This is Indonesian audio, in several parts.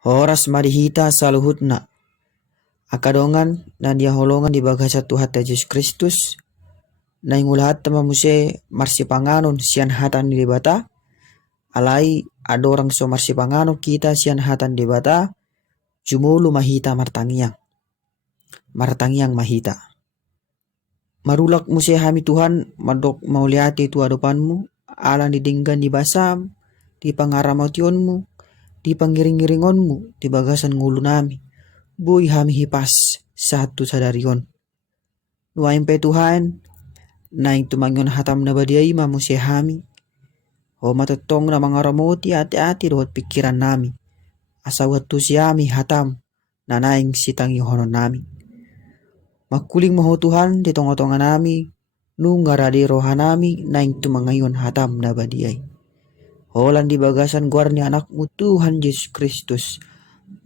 Horas marihita saluhutna. Akadongan na dia holongan di bagasa Tuhan Yesus Kristus. Na ingulahat tamamuse marsipanganon sian hatan di bata. Alai adorang so marsipanganon kita sian hatan di bata. Jumulu mahita martangiang. Martangiang mahita. Marulak muse hami Tuhan madok mauliati tu adopanmu. Alan didinggan di basam. Di pangaramautionmu. Di pangiring-iringonmu. Di bagasan ngulu nami. Boy hami hipas satu sadarion. Nuaim pe Tuhan. Naing tumangyon hatam na badiay mamuse hami. O matatong na mga ramoti ati-ati rohot pikiran nami. Asawat tu siyami hatam na naing sitang yohonon nami. Makuling mo Tuhan di tonga-tonga nami. Nung ngaradi roha nami naing tumangayon hatam na badiay. Holan di bagasan guarni anakmu Tuhan Yesus Kristus.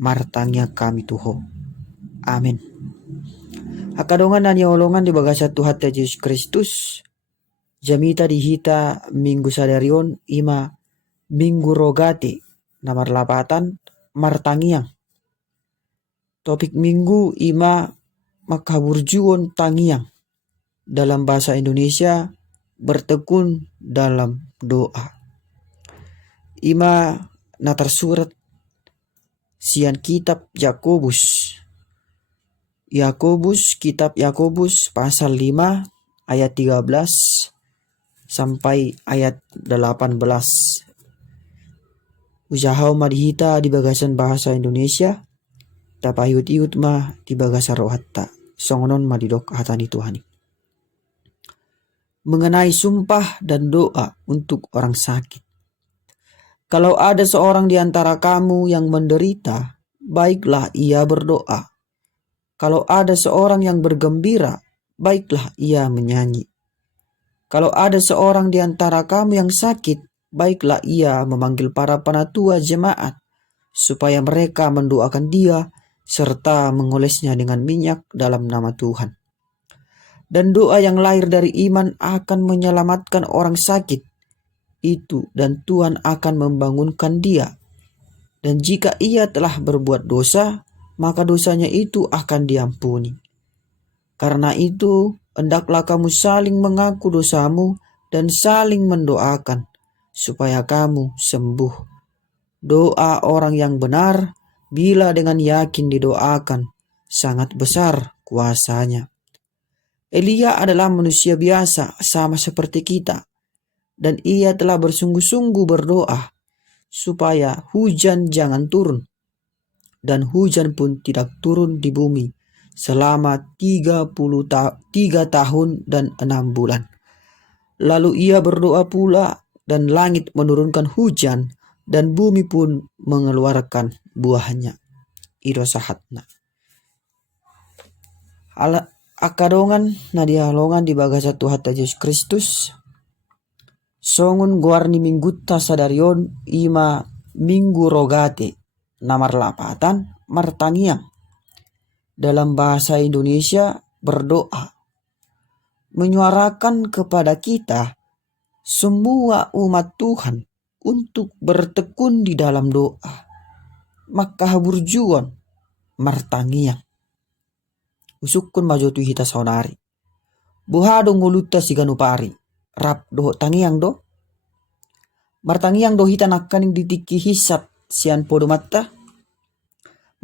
Martangnya kami Tuho. Amin. Akadongan na niolongan di bagasa Tuhan Yesus Kristus. Jamita dihita minggu sadarion ima minggu rogati namar lapatan martangiang. Topik minggu ima makaburjuon tangiang. Dalam bahasa Indonesia bertekun dalam doa. Ima natarsurat sian kitab Yakobus. Kitab Yakobus pasal 5 ayat 13 sampai ayat 18. Usahaw madihita di bagasan bahasa Indonesia. Tapayut-iyut ma di bagasa rohatta. Songonon madidok hatani Tuhani. Mengenai sumpah dan doa untuk orang sakit. Kalau ada seorang di antara kamu yang menderita, baiklah ia berdoa. Kalau ada seorang yang bergembira, baiklah ia menyanyi. Kalau ada seorang di antara kamu yang sakit, baiklah ia memanggil para penatua jemaat, supaya mereka mendoakan dia, serta mengolesnya dengan minyak dalam nama Tuhan. Dan doa yang lahir dari iman akan menyelamatkan orang sakit itu, dan Tuhan akan membangunkan dia. Dan jika ia telah berbuat dosa, maka dosanya itu akan diampuni. Karena itu, hendaklah kamu saling mengaku dosamu dan saling mendoakan, supaya kamu sembuh. Doa orang yang benar, bila dengan yakin didoakan, sangat besar kuasanya. Elia adalah manusia biasa, sama seperti kita. Dan ia telah bersungguh-sungguh berdoa, supaya hujan jangan turun. Dan hujan pun tidak turun di bumi selama 33 tahun dan 6 bulan. Lalu ia berdoa pula, dan langit menurunkan hujan, dan bumi pun mengeluarkan buahnya. Iro sahatna. Akadongan na dihalongan di bagasa Tuhan Yesus Kristus. Songun guarni minggutta sadarion ima minggu rogate. Namar lapatan martangiang. Dalam bahasa Indonesia berdoa. Menyuarakan kepada kita semua umat Tuhan untuk bertekun di dalam doa. Maka burjuan martangiang. Usukun majotu hita saunari. Buhado nguluta siganupari. Rap doho tangiang do. Martangiang do hita nakaning ditiki hisap sian podo mata.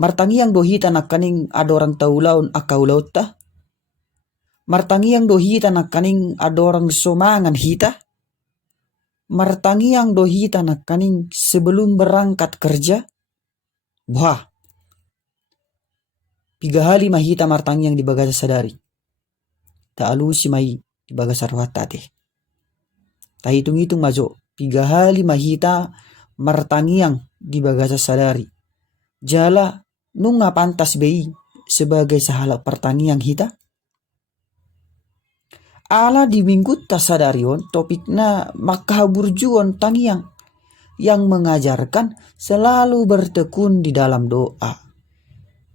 Martangiang do hita nakaning adorang taulaun akaulauta. Martangiang do hita nakaning adorang somangan hita. Martangiang do hita nakaning sebelum berangkat kerja. Wah. 3 hali mahita martangiang di bagasa sadari. Taalu si mai di bagasa rohata teh. Ta hitung-hitung majo. 3 hali mahita martangiang di bagasa sadari. Jala nunga pantas bei sebagai sahala pertangiang hita. Ala di minggu tasadarion topikna makaburjuon tangiang yang mengajarkan selalu bertekun di dalam doa.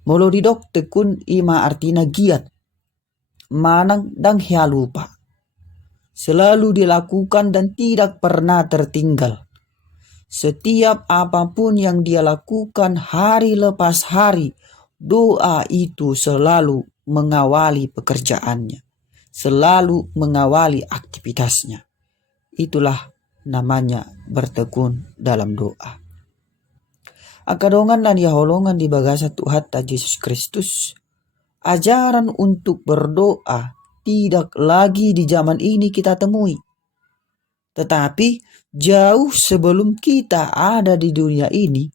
Molo didok tekun ima artina giat. Manang dan hialupa. Selalu dilakukan dan tidak pernah tertinggal. Setiap apapun yang dia lakukan hari lepas hari, doa itu selalu mengawali pekerjaannya, selalu mengawali aktivitasnya. Itulah namanya bertekun dalam doa. Akadongan dan yaholongan di bagasa Tuhan Yesus Kristus, ajaran untuk berdoa tidak lagi di zaman ini kita temui. Tetapi jauh sebelum kita ada di dunia ini,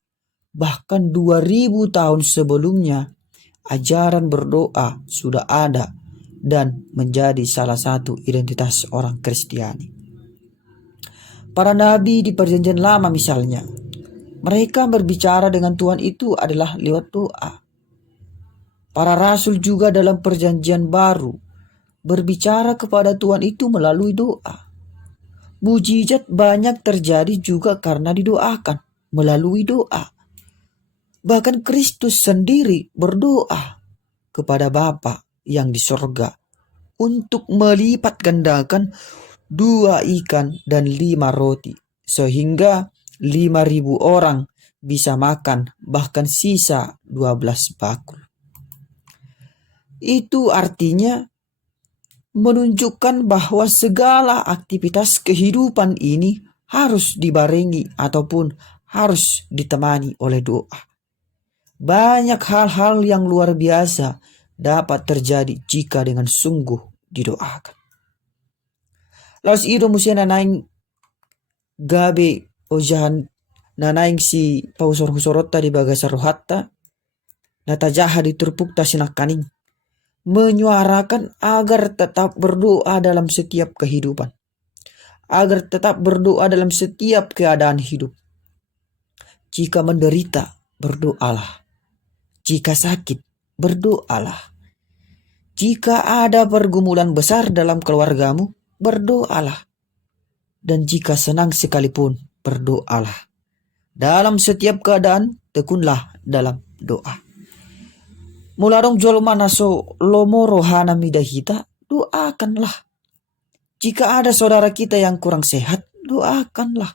bahkan 2000 tahun sebelumnya, ajaran berdoa sudah ada dan menjadi salah satu identitas orang Kristiani. Para nabi di Perjanjian Lama misalnya, mereka berbicara dengan Tuhan itu adalah lewat doa. Para rasul juga dalam Perjanjian Baru berbicara kepada Tuhan itu melalui doa. Mujizat banyak terjadi juga karena didoakan melalui doa. Bahkan Kristus sendiri berdoa kepada Bapa yang di sorga untuk melipat gandakan 2 ikan dan 5 roti, sehingga 5.000 orang bisa makan, bahkan sisa 12 bakul. Itu artinya menunjukkan bahwa segala aktivitas kehidupan ini harus dibarengi ataupun harus ditemani oleh doa. Banyak hal-hal yang luar biasa dapat terjadi jika dengan sungguh didoakan. Lalu iro musia nanaing gabe ojahan nanaing si pausor-husorota di bagasa rohatta natajaha diturpukta sinakaning, menyuarakan agar tetap berdoa dalam setiap kehidupan, agar tetap berdoa dalam setiap keadaan hidup. Jika menderita, berdoalah. Jika sakit, berdoalah. Jika ada pergumulan besar dalam keluargamu, berdoalah. Dan jika senang sekalipun, berdoalah. Dalam setiap keadaan, tekunlah dalam doa. Mularong jolma naso lomo rohana midahita, doakanlah. Jika ada saudara kita yang kurang sehat, doakanlah.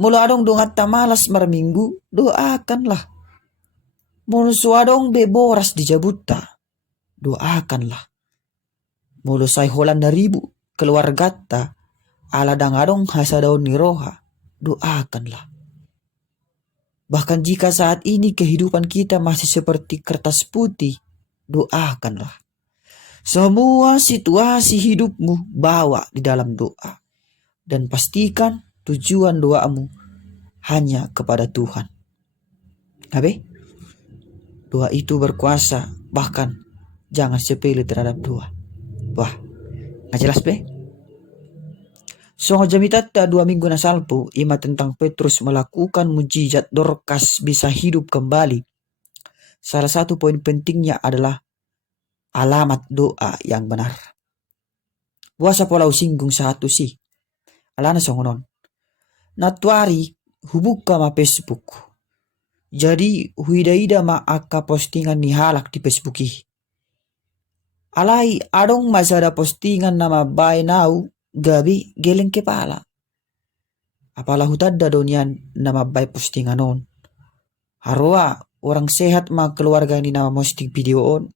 Mularong dongat tamalas marminggu, doakanlah. Mulu suadong beboras di jabuta, doakanlah. Mulu say holan na ribu, keluargata, ala dangadong hasadaw ni roha, doakanlah. Bahkan jika saat ini kehidupan kita masih seperti kertas putih, doakanlah. Semua situasi hidupmu bawa di dalam doa. Dan pastikan tujuan doamu hanya kepada Tuhan. Habe? Doa itu berkuasa, bahkan jangan sepele terhadap doa. Wah, nggak jelas be? So jamitat 2 minggu na salpo, ima tentang Petrus melakukan mujizat Dorcas bisa hidup kembali. Salah satu poin pentingnya adalah alamat doa yang benar. Buasa polau singgung satu sih. Alana songonon. Natuari hubuka ma Facebook. Jadi huida-ida ma aka postingan ni halak di Facebook ih. Alai adong masada postingan nama bay nau gabi geleng kepala. Apalah hutadda donian nama bay postingan on. Harua orang sehat ma keluarga ni nama posting video on.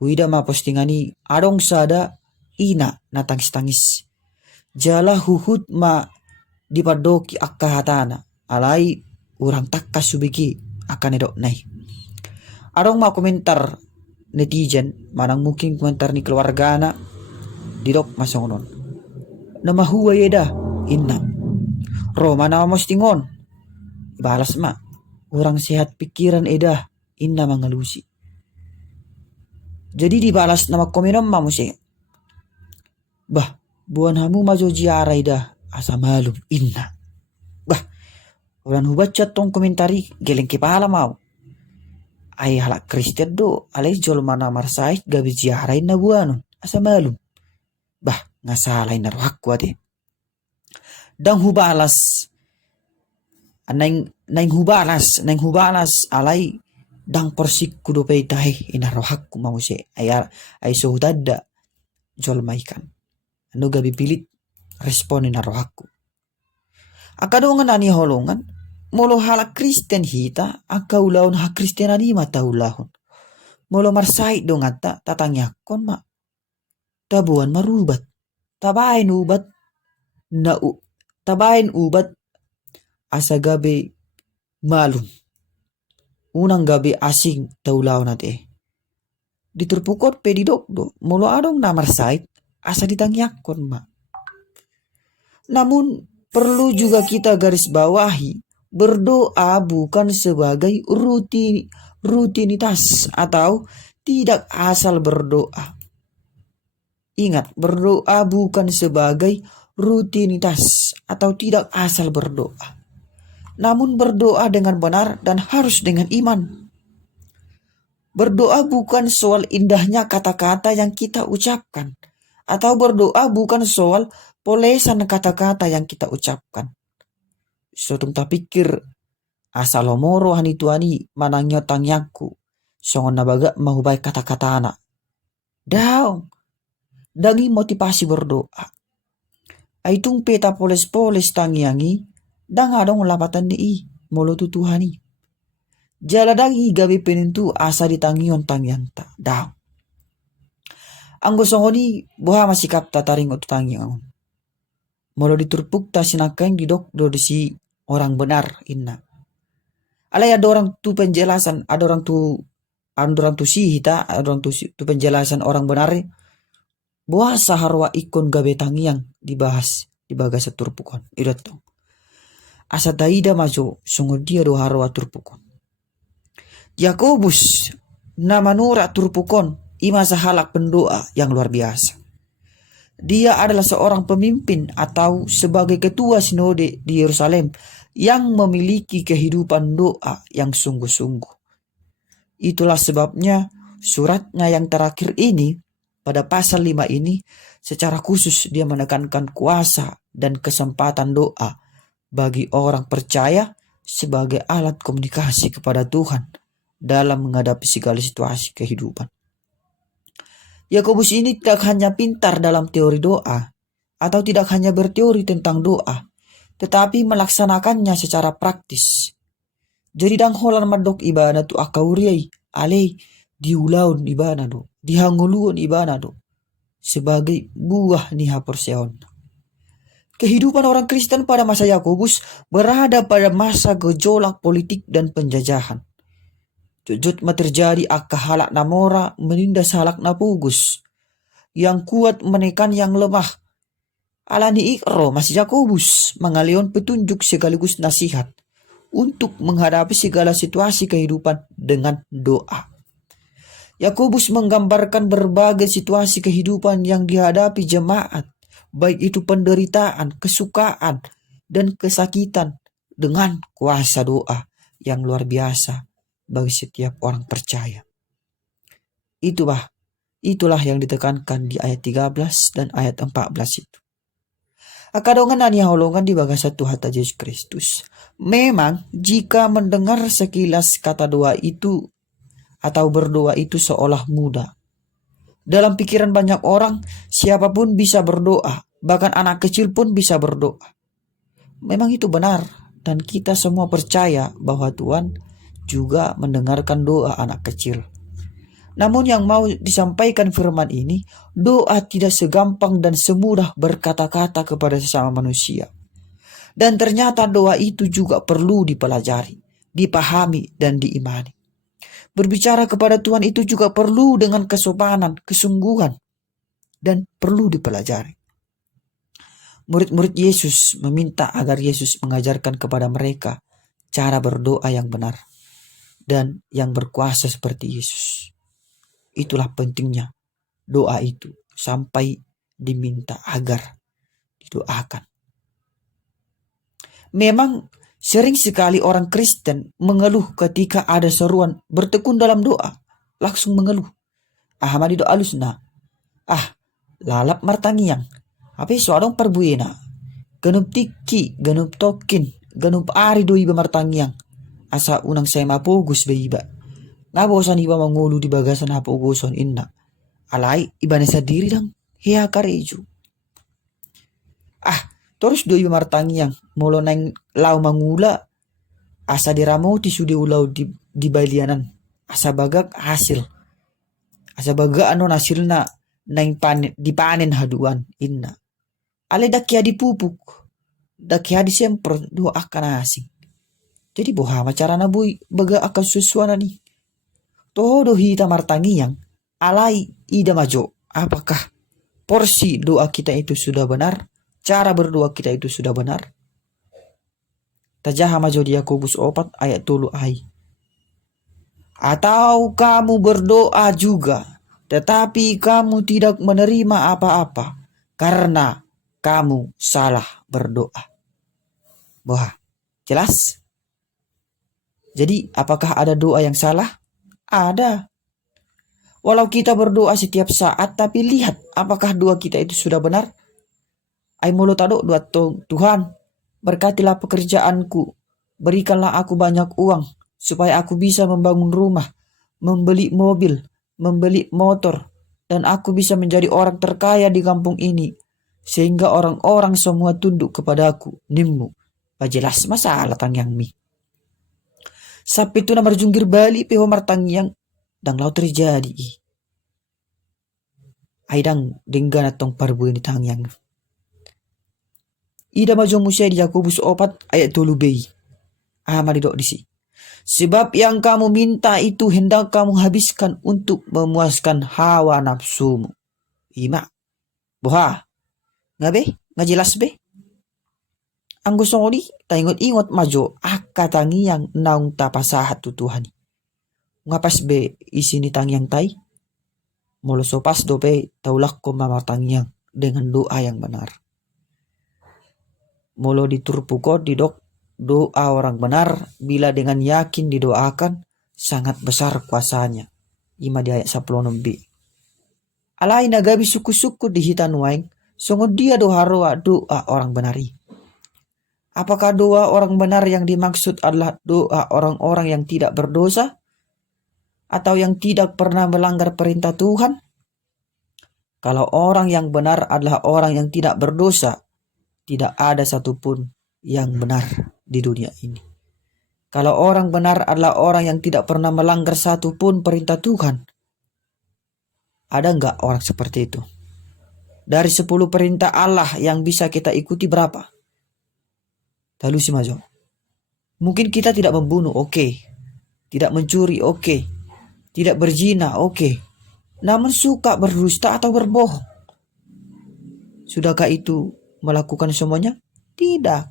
Huida ma postingan ni adong sada ina na tangis-tangis. Jala huhut ma dipadoki akka hatana. Alai orang takka subiki akan edok nai. Adong ma komentar netizen manang mungkin komentar ni keluarga na didok masongon. Nama huwa yeda inna. Roma nama postingon. Balas ma. Orang sehat pikiran eda inna mangalusi. Jadi dibalas nama komenom ma musi. Bah, buan hamu majo jiara eda asa malum inna. Bah, ulan hubaca tong komentari geleng kepala mau. Ay halak Kristen do alay jol mana marsait gabi ziarai na buanon asa malum. Bah, ngasalay na rohak ko ate. Dang hubalas naing hubalas alay dang persik kudo pay tahi ina rohak ko mause ay sohudada jol maikan. Ano gabi pilit respon ina rohak ko. Akadongan ani holongan molo halak Kristen hita akaulaun ha Kristen ani mataulahon. Molo marsait dong ata tatangyakon ma tabuan marubat. Tabain ubat tabain ubat asa gabe malum. Unang gabi asing taulaw nate. Diturpukot pe didokdo molo adong namarsait asa ditangyakon ma. Namun perlu juga kita garis bawahi, berdoa bukan sebagai rutinitas atau tidak asal berdoa. Ingat, berdoa bukan sebagai rutinitas atau tidak asal berdoa. Namun berdoa dengan benar dan harus dengan iman. Berdoa bukan soal indahnya kata-kata yang kita ucapkan. Atau berdoa bukan soal polesan kata-kata yang kita ucapkan. Sotung tak pikir asal omoro hani tuani manangnya tangyaku. Songon nabaga mahubai kata-kata anak. Daung. Dangi motivasi berdoa. Aitung peta poles-poles tangyangi. Dang adong lapatan ni molo tutuhani. Jala dangi gabi penentu asa ditangyon tangyanta. Daung. Ang gusto ko ni buha masikap tataring ututangyang. Molo diturpuk ta sinakain didokdo di si orang benar inna. Alay ada orang tu penjelasan, ada orang tu sihita, ada orang tu penjelasan orang benar. Buah saharwa ikon gabe tangyang dibahas di bagas turpukon. Idotong. Asa taida majo sungguh dia do harwa turpukon. Yakobus nama nura turpukon. Ima sahalak pendoa yang luar biasa. Dia adalah seorang pemimpin atau sebagai ketua sinode di Yerusalem yang memiliki kehidupan doa yang sungguh-sungguh. Itulah sebabnya suratnya yang terakhir ini pada pasal 5 ini secara khusus dia menekankan kuasa dan kesempatan doa bagi orang percaya sebagai alat komunikasi kepada Tuhan dalam menghadapi segala situasi kehidupan. Yakobus ini tidak hanya pintar dalam teori doa atau tidak hanya berteori tentang doa, tetapi melaksanakannya secara praktis. Jadi dang holan madok ibana tu akauriai alei diulaun ibana do, dihanguluan ibana do sebagai buah niha porseon. Kehidupan orang Kristen pada masa Yakobus berada pada masa gejolak politik dan penjajahan. Jujut terjadi halak namora menindas halak napugus. Yang kuat menekan yang lemah. Alani ikro masih Yakobus mengalion petunjuk sekaligus nasihat untuk menghadapi segala situasi kehidupan dengan doa. Yakobus menggambarkan berbagai situasi kehidupan yang dihadapi jemaat, baik itu penderitaan, kesukaan, dan kesakitan dengan kuasa doa yang luar biasa bagi setiap orang percaya. Itulah yang ditekankan di ayat 13 dan ayat 14 itu. Akadongan ani holongan di bagasa Tuhan Yesus Kristus. Memang jika mendengar sekilas kata doa itu atau berdoa itu seolah mudah. Dalam pikiran banyak orang, siapapun bisa berdoa, bahkan anak kecil pun bisa berdoa. Memang itu benar dan kita semua percaya bahwa Tuhan juga mendengarkan doa anak kecil. Namun yang mau disampaikan firman ini, doa tidak segampang dan semudah berkata-kata kepada sesama manusia. Dan ternyata doa itu juga perlu dipelajari, dipahami, dan diimani. Berbicara kepada Tuhan itu juga perlu dengan kesopanan, kesungguhan, dan perlu dipelajari. Murid-murid Yesus meminta agar Yesus mengajarkan kepada mereka cara berdoa yang benar dan yang berkuasa seperti Yesus. Itulah pentingnya doa itu sampai diminta agar didoakan. Memang sering sekali orang Kristen mengeluh ketika ada seruan bertekun dalam doa. Langsung mengeluh. Ahmadi doa alusna. Lalap martangiang. Apa suadong perbuena. Ganup tiki, ganup tokin, ganup ari doi martangiang. Asa unang saya mapugus be iba. Nabosan iba mangulu di bagasan hapuguson inna. Alai iba nasa diri dang hiya kareju. Terus doi martangiang molo nang lau mangula asa diramoti sudi ulau di balianan. Asa bagak hasil. Asa baga anon hasilna nang dipanen haduan inna. Ale dakia dipupuk. Dakia disemprot dua akan asing. Jadi boha macarana bui baga akan susuana nih. Todo hita martangiang alai ida majo. Apakah porsi doa kita itu sudah benar? Cara berdoa kita itu sudah benar? Tajaha majo di Yakobus 4 ayat 3 ai. Atau kamu berdoa juga, tetapi kamu tidak menerima apa-apa karena kamu salah berdoa. Wah, jelas? Jadi apakah ada doa yang salah? Ada. Walau kita berdoa setiap saat, tapi lihat apakah doa kita itu sudah benar? Ai mulut tado doa Tuhan, berkatilah pekerjaanku, berikanlah aku banyak uang, supaya aku bisa membangun rumah, membeli mobil, membeli motor, dan aku bisa menjadi orang terkaya di kampung ini, sehingga orang-orang semua tunduk kepadaku, nimmu. Jelas masalah tangyang mi. Sampai itu nama jungkir bali peho martangyang, dan lau terjadi. Aidang denggan atong parbu ini tangyang. Ida majong musya di Yakobus 4 ayat 3b. Mari disi. Sebab yang kamu minta itu hendak kamu habiskan untuk memuaskan hawa nafsumu. Ima. Boha. Ngabe? Ngajelas be? Ang gusto ko ni, taingot-ingot majo, akatangi yang naung tapasahat tutuhan. Ngapas be isini tangyang tay? Molo sopas dope taulak ko mamatangyang dengan doa yang benar. Molo diturpu ko didok doa orang benar bila dengan yakin didoakan sangat besar kuasanya. Ima di ayat 10b. Alai nagabi suku-suku di hitan waing sungguh dia doa orang benari. Apakah doa orang benar yang dimaksud adalah doa orang-orang yang tidak berdosa? Atau yang tidak pernah melanggar perintah Tuhan? Kalau orang yang benar adalah orang yang tidak berdosa, tidak ada satupun yang benar di dunia ini. Kalau orang benar adalah orang yang tidak pernah melanggar satupun perintah Tuhan, ada enggak orang seperti itu? Dari 10 perintah Allah yang bisa kita ikuti berapa? Lalu si majo. Mungkin kita tidak membunuh, oke. Tidak mencuri, oke. Tidak berzina, oke. Namun suka berdusta atau berbohong. Sudahkah itu melakukan semuanya? Tidak.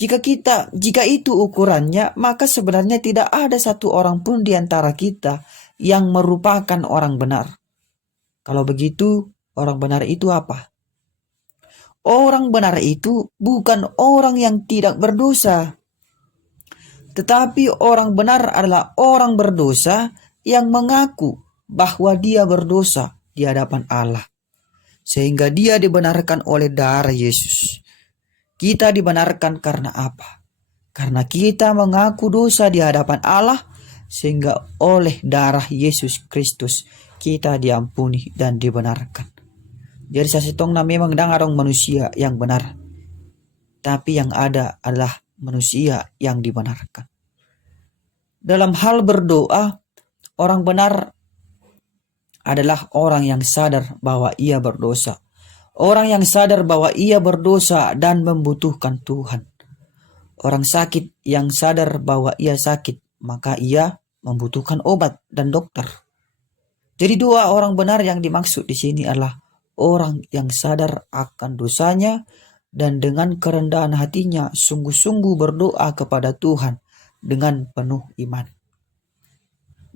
Jika itu ukurannya, maka sebenarnya tidak ada satu orang pun di antara kita yang merupakan orang benar. Kalau begitu, orang benar itu apa? Orang benar itu bukan orang yang tidak berdosa. Tetapi orang benar adalah orang berdosa yang mengaku bahwa dia berdosa di hadapan Allah. Sehingga dia dibenarkan oleh darah Yesus. Kita dibenarkan karena apa? Karena kita mengaku dosa di hadapan Allah, sehingga oleh darah Yesus Kristus kita diampuni dan dibenarkan. Jadi sasitong na memang dangarong manusia yang benar. Tapi yang ada adalah manusia yang dibenarkan. Dalam hal berdoa, orang benar adalah orang yang sadar bahwa ia berdosa. Orang yang sadar bahwa ia berdosa dan membutuhkan Tuhan. Orang sakit yang sadar bahwa ia sakit, maka ia membutuhkan obat dan dokter. Jadi dua orang benar yang dimaksud di sini adalah orang yang sadar akan dosanya dan dengan kerendahan hatinya sungguh-sungguh berdoa kepada Tuhan dengan penuh iman.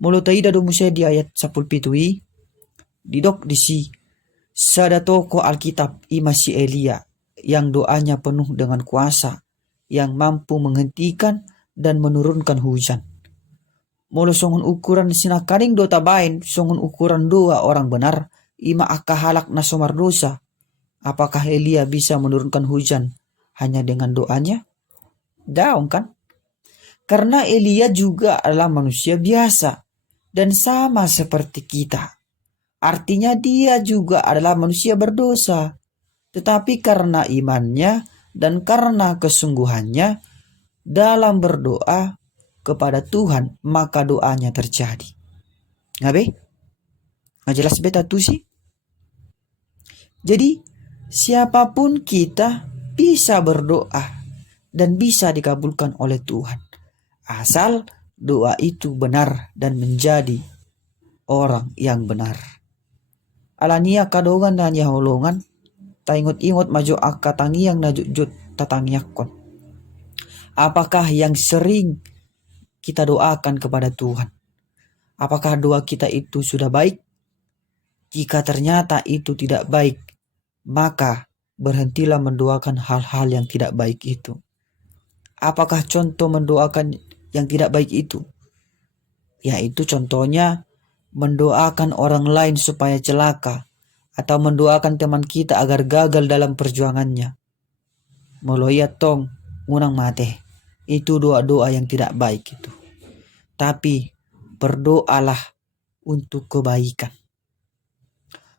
Mulut taida do musya di ayat 10 pitui didok disi sadatoko Alkitab imasi Elia yang doanya penuh dengan kuasa yang mampu menghentikan dan menurunkan hujan. Molo songon ukuran sinakaring do tabain songon ukuran doa orang benar ima akahalak na somar dosa. Apakah Elia bisa menurunkan hujan hanya dengan doanya? Daong kan? Karena Elia juga adalah manusia biasa dan sama seperti kita. Artinya dia juga adalah manusia berdosa. tetapi karena imannya dan karena kesungguhannya dalam berdoa kepada Tuhan, maka doanya terjadi. Ngabe? Nggak jelas beta tuh sih. Jadi siapapun kita bisa berdoa dan bisa dikabulkan oleh Tuhan, asal doa itu benar dan menjadi orang yang benar. Alania kadongan dan yaholongan, ta ingot-ingot maju akatangi yang najujut tatangyakon. Apakah yang sering kita doakan kepada Tuhan? Apakah doa kita itu sudah baik? Jika ternyata itu tidak baik, maka berhentilah mendoakan hal-hal yang tidak baik itu. Apakah contoh mendoakan yang tidak baik itu? Yaitu contohnya mendoakan orang lain supaya celaka, atau mendoakan teman kita agar gagal dalam perjuangannya. Moloya tong ngunang mate. Itu doa-doa yang tidak baik itu. Tapi berdoalah untuk kebaikan.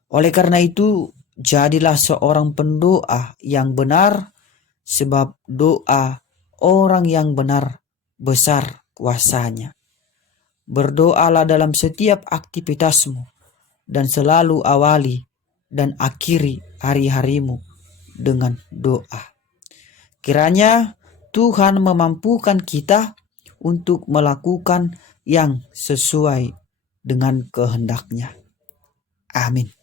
Oleh karena itu, jadilah seorang pendoa yang benar, sebab doa orang yang benar besar kuasanya. Berdoalah dalam setiap aktivitasmu dan selalu awali dan akhiri hari-harimu dengan doa. Kiranya Tuhan memampukan kita untuk melakukan yang sesuai dengan kehendak-Nya. Amin.